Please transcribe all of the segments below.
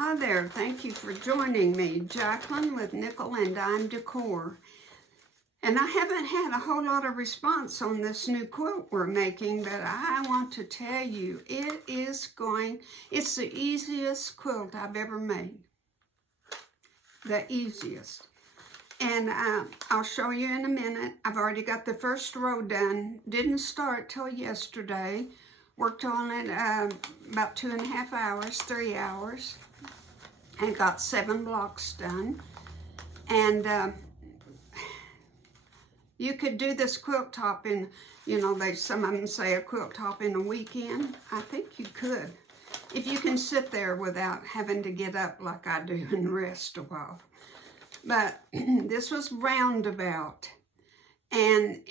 Hi there, thank you for joining me, Jacqueline with Nickel and Dime Decor. And I haven't had a whole lot of response on this new quilt we're making, but I want to tell you, it's the easiest quilt I've ever made. The easiest. And I'll show you in a minute. I've already got the first row done. Didn't start till yesterday. Worked on it about 2.5 hours, 3 hours. And got 7 blocks done. And you could do this quilt top in, some of them say a quilt top in a weekend. I think you could, if you can sit there without having to get up like I do and rest a while. But this was Roundabout, and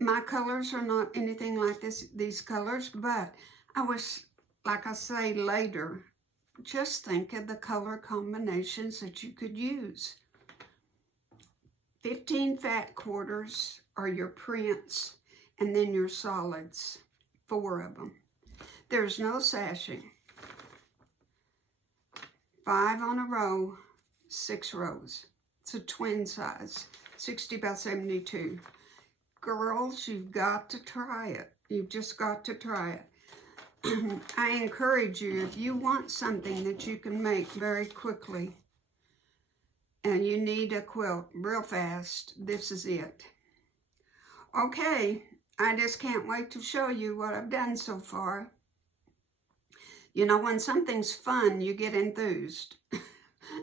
my colors are not anything like these colors, but I was, like I say later, just think of the color combinations that you could use. 15 fat quarters are your prints, and then your solids, 4 of them. There's no sashing. 5 on a row, 6 rows. It's a twin size, 60 by 72. Girls, you've got to try it. You've just got to try it. I encourage you, if you want something that you can make very quickly and you need a quilt real fast, this is it. Okay, I just can't wait to show you what I've done so far. You know, when something's fun, you get enthused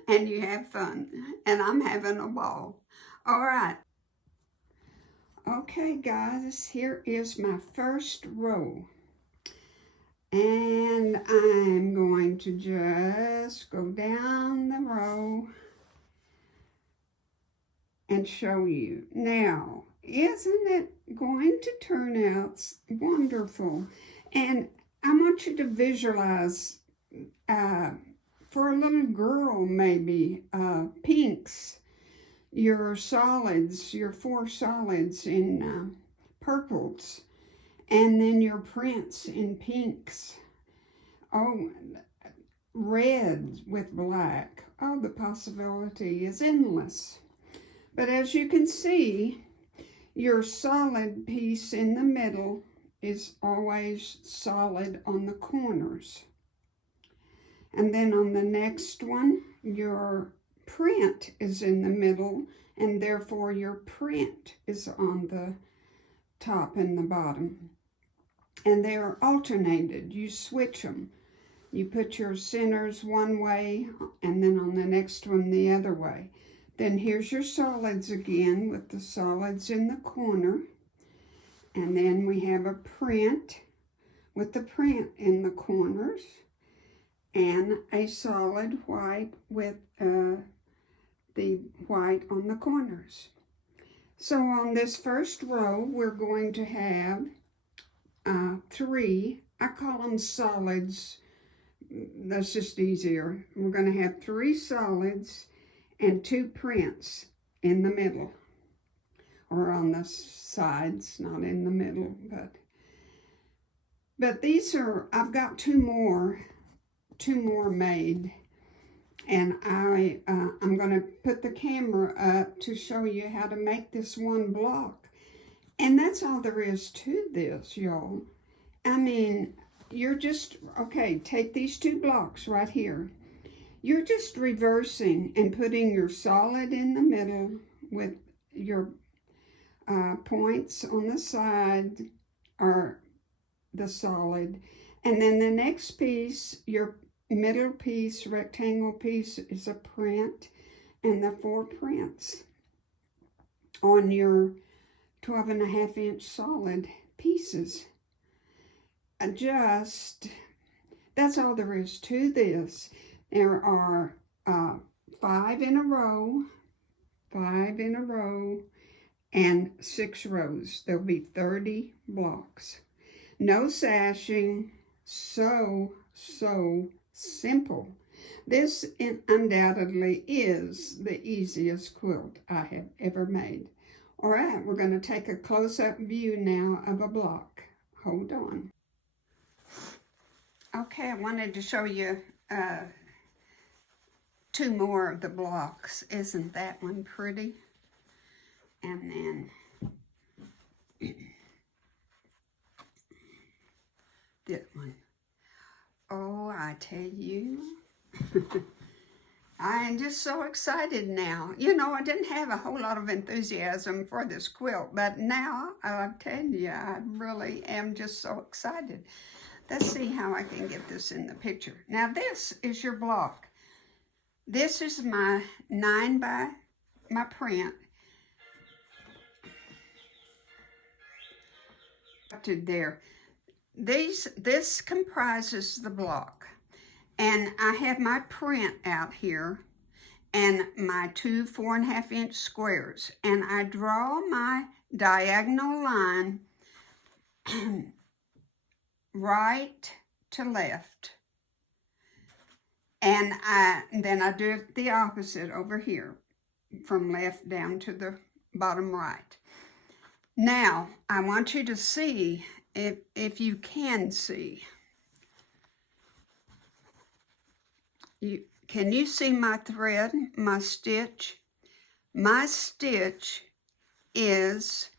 and you have fun, and I'm having a ball. All right. Okay, guys, here is my first row. And I'm going to just go down the row and show you. Now, isn't it going to turn out wonderful? And I want you to visualize, for a little girl maybe, pinks, your solids, your 4 solids in purples, and then your prints in pinks. Oh, red with black. Oh, the possibility is endless. But as you can see, your solid piece in the middle is always solid on the corners. And then on the next one, your print is in the middle, and therefore your print is on the top and the bottom. And they are alternated. You switch them. You put your centers one way, and then on the next one the other way. Then here's your solids again with the solids in the corner. And then we have a print with the print in the corners, and a solid white with the white on the corners. So on this first row, we're going to have 3, I call them solids, that's just easier. We're going to have 3 solids and 2 prints in the middle, or on the sides, not in the middle, but these are, I've got 2 more made, and I'm going to put the camera up to show you how to make this one block. And that's all there is to this, y'all. I mean, you're just, okay, take these 2 blocks right here. You're just reversing and putting your solid in the middle with your points on the side are the solid. And then the next piece, your middle piece, rectangle piece, is a print, and the 4 prints on your 12.5-inch solid pieces. That's all there is to this. There are 5 in a row, 5 in a row, and 6 rows. There'll be 30 blocks. No sashing. So simple. This undoubtedly is the easiest quilt I have ever made. All right, we're going to take a close-up view now of a block. Hold on. Okay, I wanted to show you 2 more of the blocks. Isn't that one pretty? And then that one. Oh, I tell you, I am just so excited now. You know, I didn't have a whole lot of enthusiasm for this quilt, but now, I tell you, I really am just so excited. Let's see how I can get this in the picture. Now, this is your block. This is my 9 by my print. There. This comprises the block. And I have my print out here and my 2 4.5-inch squares. And I draw my diagonal line right to left. And then I do the opposite over here, from left down to the bottom right. Now, I want you to see, if you can see, can you see my thread, my stitch? My stitch is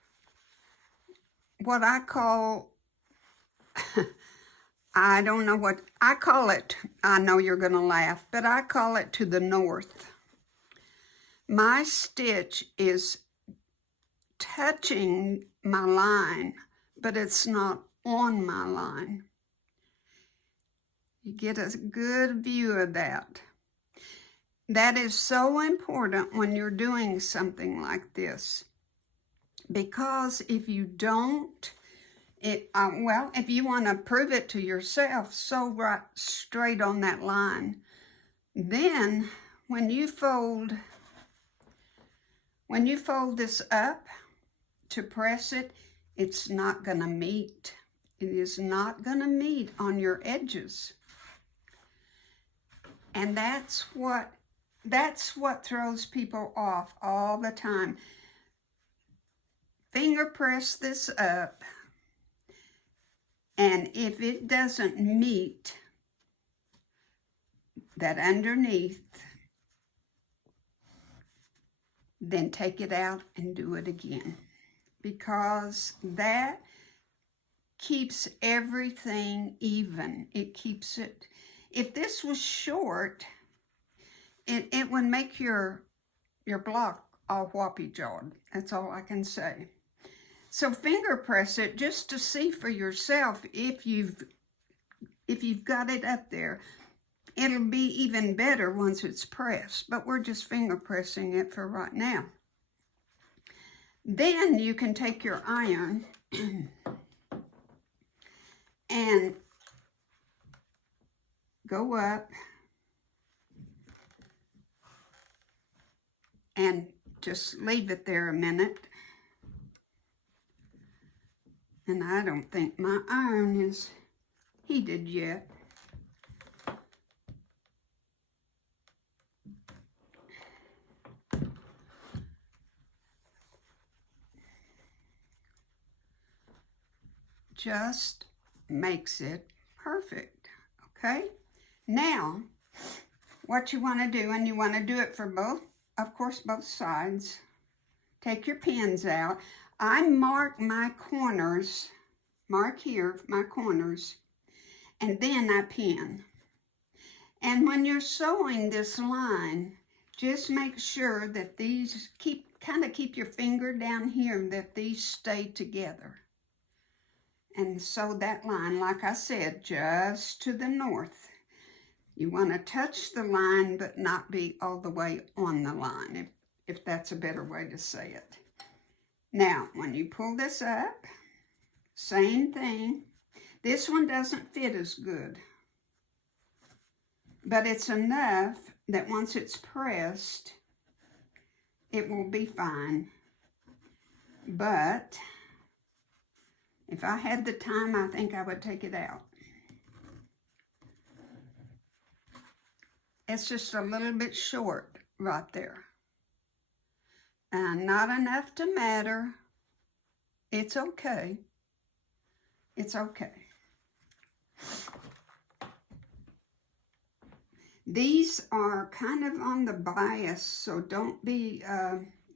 what I call, I don't know what, I call it, I know you're going to laugh, but I call it to the north. My stitch is touching my line, but it's not on my line. You get a good view of that. That is so important when you're doing something like this, because if you don't, well, if you want to prove it to yourself, sew right straight on that line. Then when you fold this up to press it, it's not going to meet. It is not going to meet on your edges. And that's what throws people off all the time. Finger press this up, and if it doesn't meet that underneath, then take it out and do it again, because that keeps everything even. It keeps it. If this was short, it would make your block all whoppy-jawed. That's all I can say. So finger press it just to see for yourself if you've got it up there. It'll be even better once it's pressed, but we're just finger pressing it for right now. Then you can take your iron and go up and just leave it there a minute. And I don't think my iron is heated yet. Just makes it perfect, okay? Now, what you want to do, and you want to do it for both, of course, both sides. Take your pins out. I mark my corners, mark here my corners, and then I pin. And when you're sewing this line, just make sure that these kind of keep your finger down here, that these stay together. And sew that line, like I said, just to the north. You want to touch the line, but not be all the way on the line, if that's a better way to say it. Now, when you pull this up, same thing. This one doesn't fit as good, but it's enough that once it's pressed, it will be fine. But if I had the time, I think I would take it out. It's just a little bit short right there. And not enough to matter. It's okay. It's okay. These are kind of on the bias, so don't be,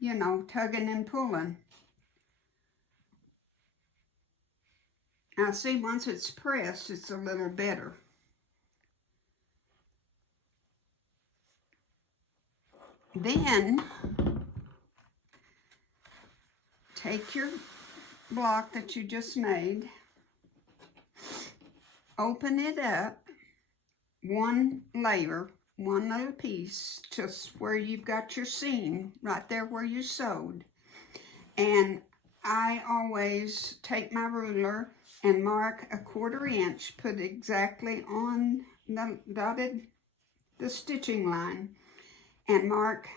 you know, tugging and pulling. Now see, once it's pressed, it's a little better. Then, take your block that you just made, open it up, one layer, one little piece, just where you've got your seam, right there where you sewed. And I always take my ruler and mark a 1/4 inch, put exactly on the stitching line, and mark,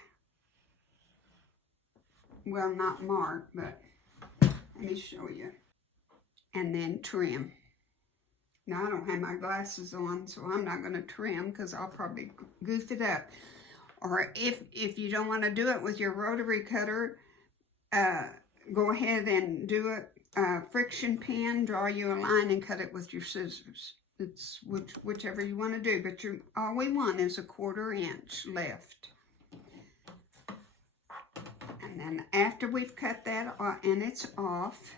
well, not mark, but let me show you, and then trim. Now, I don't have my glasses on, so I'm not going to trim because I'll probably goof it up. Or if you don't want to do it with your rotary cutter, go ahead and do it, friction pen, draw you a line and cut it with your scissors. It's whichever you want to do, but all we want is a 1/4 inch left. And then after we've cut that and it's off,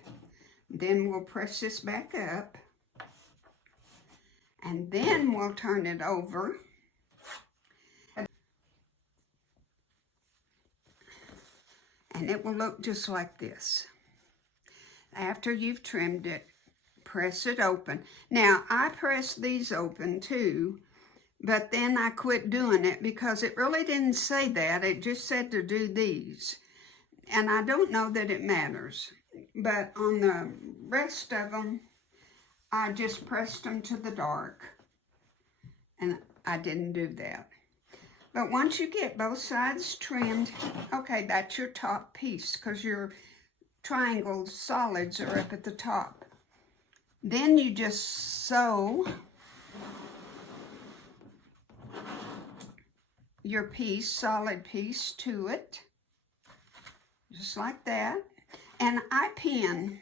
then we'll press this back up. And then we'll turn it over. And it will look just like this. After you've trimmed it, press it open. Now, I pressed these open too, but then I quit doing it because it really didn't say that. It just said to do these. And I don't know that it matters. But on the rest of them, I just pressed them to the dark, and I didn't do that. But once you get both sides trimmed, okay, that's your top piece, because your triangle solids are up at the top. Then you just sew your piece, solid piece, to it, just like that. And I pin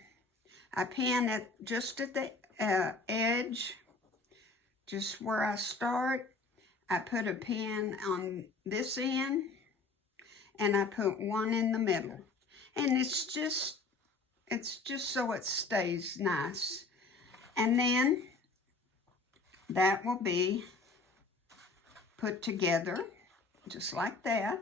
it just at the edge, just where I start. I put a pin on this end, and I put one in the middle. And it's just so it stays nice. And then that will be put together, just like that.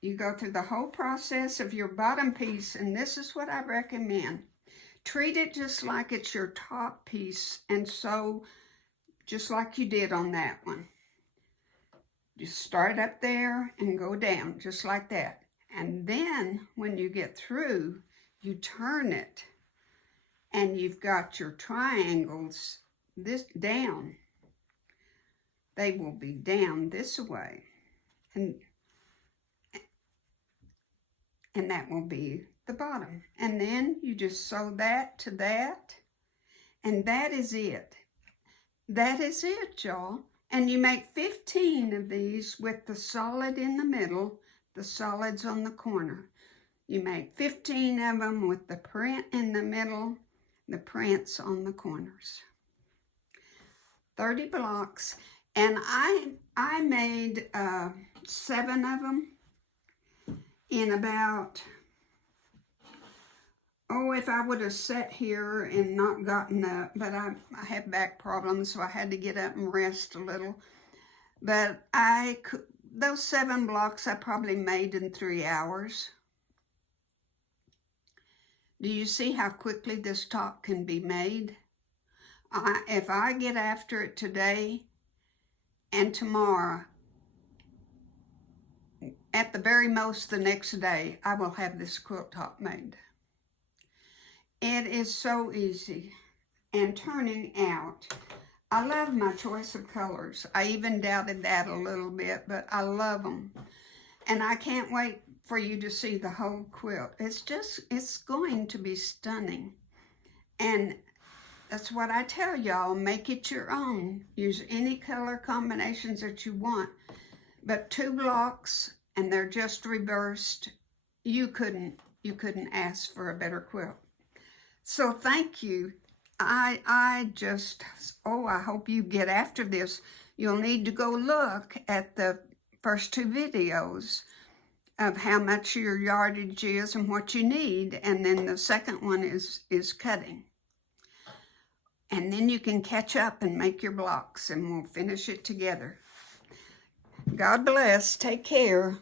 You go through the whole process of your bottom piece, and this is what I recommend. Treat it just like it's your top piece, and sew just like you did on that one. Just start up there and go down, just like that. And then when you get through, you turn it, and you've got your triangles this down. They will be down this way. And that will be the bottom. And then you just sew that to that, and that is it. That is it, y'all. And you make 15 of these with the solid in the middle, the solids on the corner. You make 15 of them with the print in the middle, the prints on the corners. 30 blocks. And I made 7 of them in about, if I would have sat here and not gotten up, but I have back problems, so I had to get up and rest a little. But those 7 blocks I probably made in 3 hours. Do you see how quickly this top can be made? If I get after it today and tomorrow, at the very most the next day, I will have this quilt top made. It is so easy. And turning out, I love my choice of colors. I even doubted that a little bit, but I love them. And I can't wait for you to see the whole quilt. It's going to be stunning. And that's what I tell y'all, make it your own. Use any color combinations that you want. But 2 blocks, and they're just reversed. You couldn't ask for a better quilt. So thank you I just, oh, I hope you get after this. You'll need to go look at the first 2 videos of how much your yardage is and what you need. And then the second one is cutting. And then you can catch up and make your blocks, and we'll finish it together. God bless. Take care.